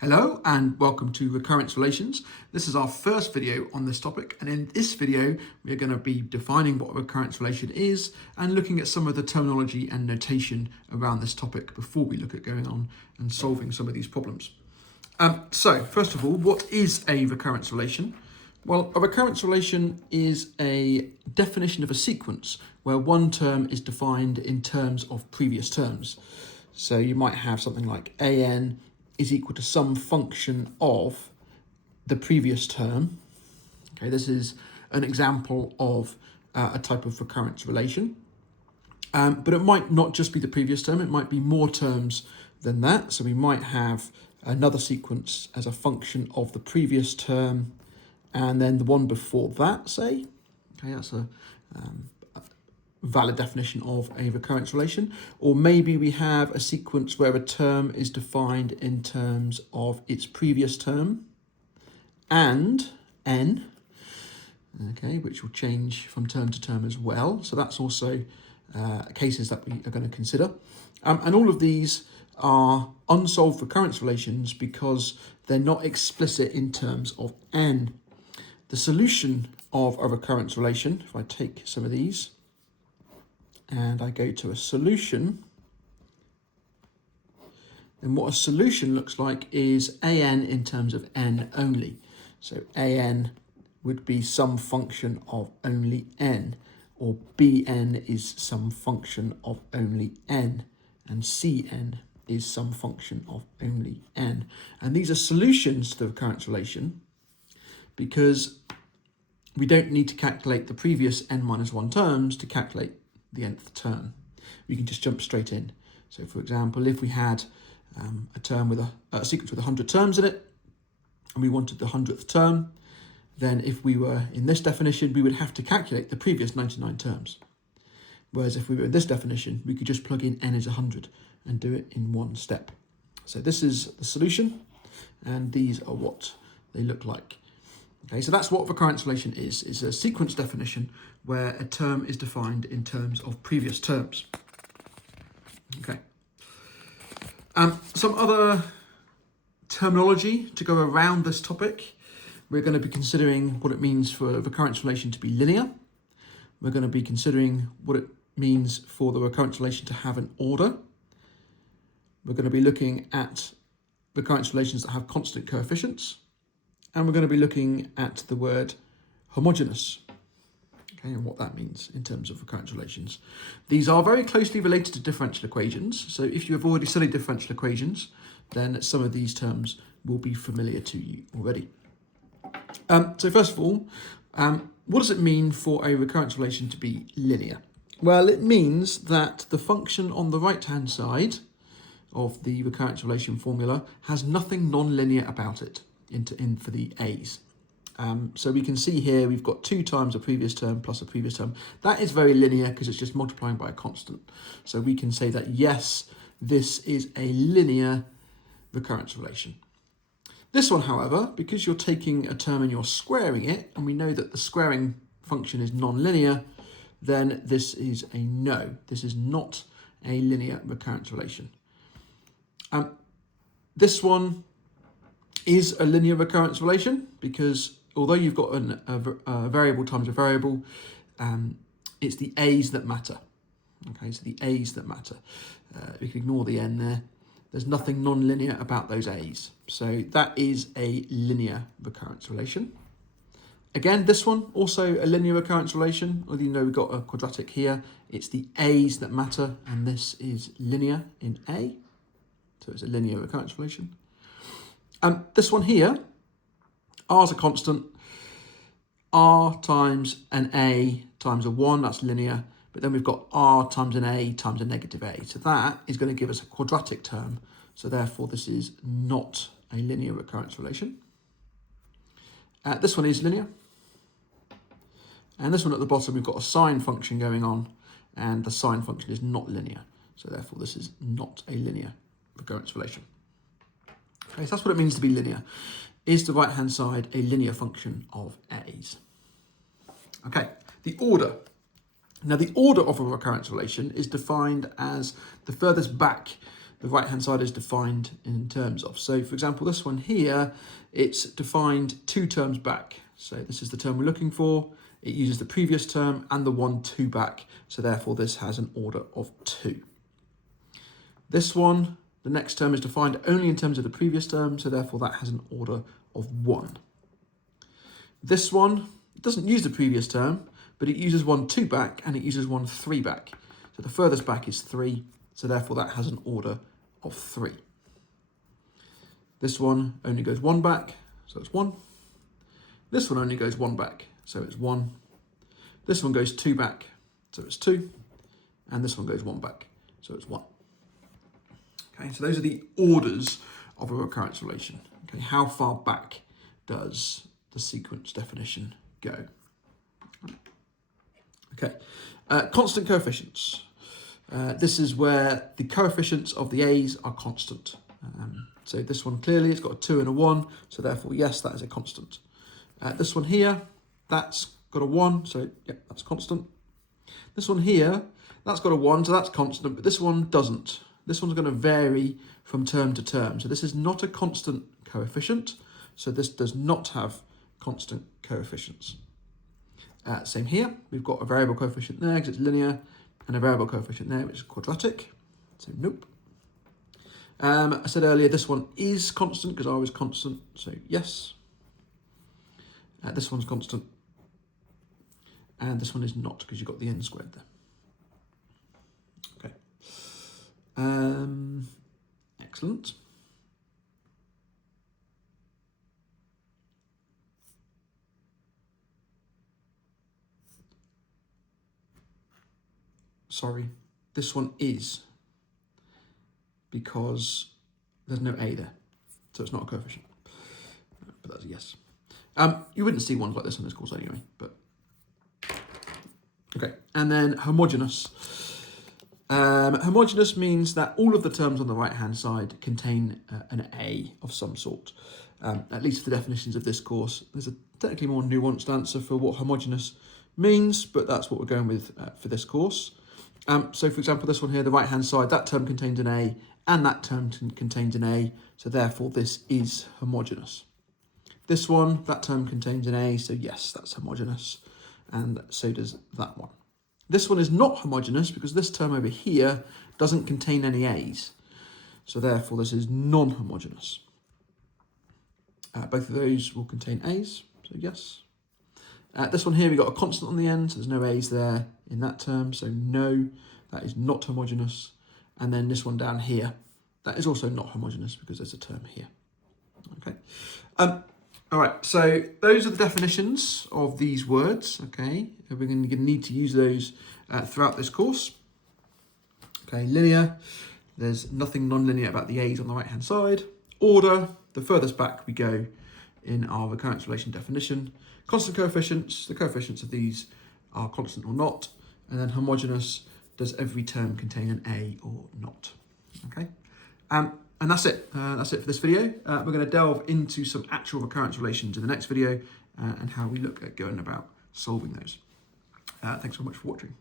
Hello and welcome to Recurrence Relations. This is our first video on this topic, and in this video we're going to be defining what a recurrence relation is and looking at some of the terminology and notation around this topic before we look at going on and solving some of these problems. So first of all, what is a recurrence relation? Well, a recurrence relation is a definition of a sequence where one term is defined in terms of previous terms. So you might have something like an is equal to some function of the previous term. Okay, this is an example of a type of recurrence relation. But it might not just be the previous term, it might be more terms than that. So we might have another sequence as a function of the previous term and then the one before that, say. Okay, that's a valid definition of a recurrence relation. Or maybe we have a sequence where a term is defined in terms of its previous term and n, okay, which will change from term to term as well. So that's also cases that we are going to consider. And all of these are unsolved recurrence relations because they're not explicit in terms of n. The solution of a recurrence relation, if I take some of these, and I go to a solution, then what a solution looks like is an in terms of n only. So an would be some function of only n, or bn is some function of only n, and cn is some function of only n. And these are solutions to the recurrence relation because we don't need to calculate the previous n minus 1 terms to calculate the nth term. We can just jump straight in. So for example, if we had a term with a sequence with 100 terms in it, and we wanted the 100th term, then if we were in this definition, we would have to calculate the previous 99 terms. Whereas if we were in this definition, we could just plug in n is 100 and do it in one step. So this is the solution, and these are what they look like. Okay, so that's what recurrence relation is. It's a sequence definition where a term is defined in terms of previous terms. Okay. Some other terminology to go around this topic. We're going to be considering what it means for a recurrence relation to be linear. We're going to be considering what it means for the recurrence relation to have an order. We're going to be looking at recurrence relations that have constant coefficients. And we're going to be looking at the word homogeneous, okay, and what that means in terms of recurrence relations. These are very closely related to differential equations. So if you have already studied differential equations, then some of these terms will be familiar to you already. So first of all, what does it mean for a recurrence relation to be linear? Well, it means that the function on the right-hand side of the recurrence relation formula has nothing non-linear about it. For the a's. So we can see here we've got 2 times a previous term plus a previous term. That is very linear because it's just multiplying by a constant. So we can say that yes, this is a linear recurrence relation. This one, however, because you're taking a term and you're squaring it, and we know that the squaring function is non-linear, then this is a no. This is not a linear recurrence relation. This one is a linear recurrence relation because although you've got a variable times a variable, it's the a's that matter. Okay, so the a's that matter. We can ignore the n there. There's nothing non-linear about those a's. So that is a linear recurrence relation. Again, this one, also a linear recurrence relation, although you know we've got a quadratic here. It's the a's that matter, and this is linear in A. So it's a linear recurrence relation. This one here, r is a constant, r times an a times a 1, that's linear, but then we've got r times an a times a negative a. So that is going to give us a quadratic term, so therefore this is not a linear recurrence relation. This one is linear. And this one at the bottom, we've got a sine function going on, and the sine function is not linear. So therefore this is not a linear recurrence relation. Okay, so that's what it means to be linear. Is the right-hand side a linear function of a's? Okay, the order. Now, the order of a recurrence relation is defined as the furthest back the right-hand side is defined in terms of. So for example, this one here, it's defined 2 terms back. So this is the term we're looking for. It uses the previous term and the 1 2 back. So therefore this has an order of 2. This one, the next term is defined only in terms of the previous term. So therefore that has an order of 1. This one, it doesn't use the previous term, but it uses 1 2 back and it uses 1 3 back. So the furthest back is 3. So therefore that has an order of 3. This one only goes 1 back, so it's 1. This one only goes 1 back, so it's 1. This one goes 2 back, so it's 2. And this one goes 1 back, so it's 1. Okay, so those are the orders of a recurrence relation. Okay, how far back does the sequence definition go? Okay, constant coefficients. This is where the coefficients of the A's are constant. So this one clearly, it's got a 2 and a 1, so therefore, yes, that is a constant. This one here, that's got a 1, so yeah, that's constant. This one here, that's got a 1, so that's constant, but this one doesn't. This one's going to vary from term to term. So this is not a constant coefficient, so this does not have constant coefficients. Same here, we've got a variable coefficient there because it's linear, and a variable coefficient there, which is quadratic. So nope. I said earlier, this one is constant because R is constant. So yes. This one's constant. And this one is not because you've got the n squared there. Okay. Excellent. Sorry, this one is because there's no A there, so it's not a coefficient, but that's a yes. You wouldn't see ones like this on this course anyway, but okay. And then homogeneous. Homogeneous means that all of the terms on the right-hand side contain an A of some sort, at least for the definitions of this course. There's a technically more nuanced answer for what homogeneous means, but that's what we're going with for this course. So for example, this one here, the right-hand side, that term contains an A and that term contains an A, so therefore this is homogeneous. This one, that term contains an A, so yes, that's homogeneous, and so does that one. This one is not homogeneous because this term over here doesn't contain any A's, so therefore this is non-homogeneous. Both of those will contain A's, so yes. This one here, we've got a constant on the end, so there's no A's there in that term, so no, that is not homogeneous. And then this one down here, that is also not homogeneous because there's a term here. Okay. All right, so those are the definitions of these words, okay? We're going to need to use those throughout this course. Okay, linear, there's nothing non-linear about the A's on the right-hand side. Order, the furthest back we go in our recurrence relation definition. Constant coefficients, the coefficients of these are constant or not. And then homogeneous, does every term contain an A or not? Okay, and that's it. That's it for this video. We're going to delve into some actual recurrence relations in the next video and how we look at going about solving those. Thanks so much for watching.